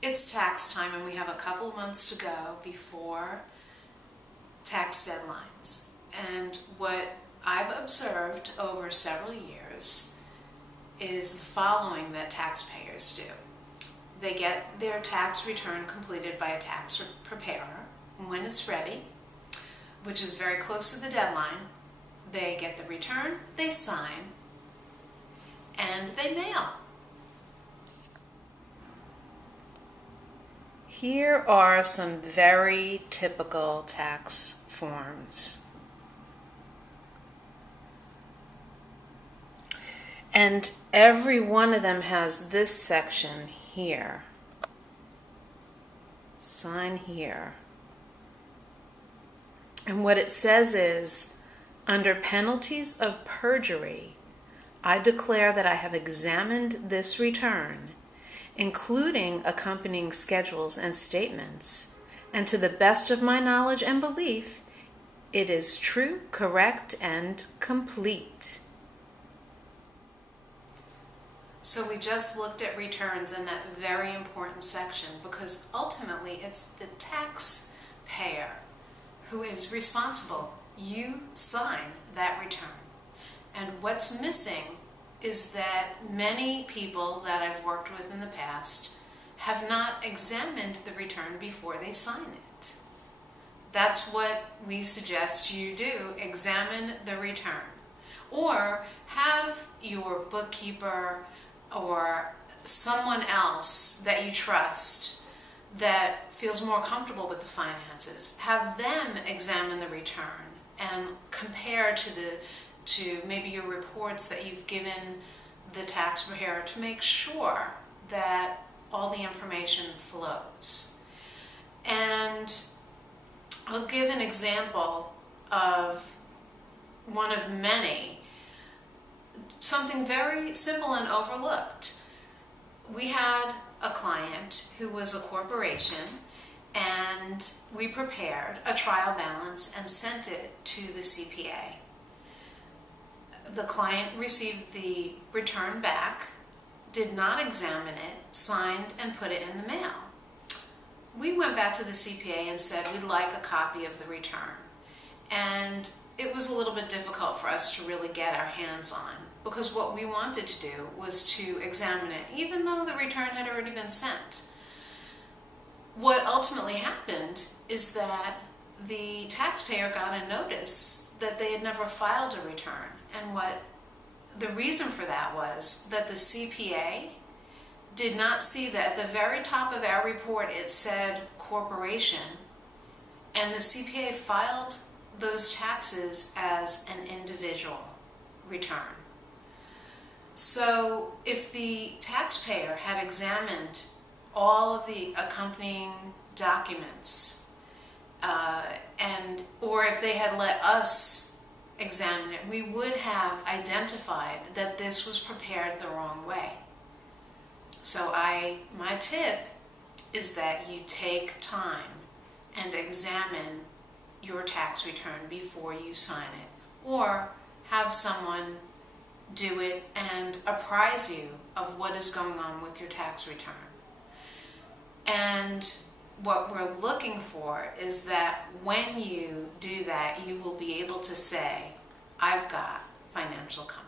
It's tax time and we have a couple months to go before tax deadlines. And what I've observed over several years is the following that taxpayers do. They get their tax return completed by a tax preparer when it's ready, which is very close to the deadline. They get the return, they sign, and they mail. Here are some very typical tax forms. And every one of them has this section here. Sign here. And what it says is, under penalties of perjury, I declare that I have examined this return, including accompanying schedules and statements, and to the best of my knowledge and belief, it is true, correct, and complete. So we just looked at returns in that very important section because ultimately it's the taxpayer who is responsible. You sign that return. And what's missing is that many people that I've worked with in the past have not examined the return before they sign it. That's what we suggest you do, examine the return. Or have your bookkeeper or someone else that you trust that feels more comfortable with the finances, have them examine the return and compare to maybe your reports that you've given the tax preparer to make sure that all the information flows. And I'll give an example of one of many, something very simple and overlooked. We had a client who was a corporation, and we prepared a trial balance and sent it to the CPA. The client received the return back, did not examine it, signed, and put it in the mail. We went back to the CPA and said we'd like a copy of the return. And it was a little bit difficult for us to really get our hands on, because what we wanted to do was to examine it, even though the return had already been sent. What ultimately happened is that the taxpayer got a notice that they had never filed a return. And what the reason for that was that the CPA did not see that at the very top of our report it said corporation, and the CPA filed those taxes as an individual return. So if the taxpayer had examined all of the accompanying documents, or if they had let us examine it, we would have identified that this was prepared the wrong way. So my tip is that you take time and examine your tax return before you sign it, or have someone do it and apprise you of what is going on with your tax return. And what we're looking for is that when you do that, you will be able to say, I've got financial comfort.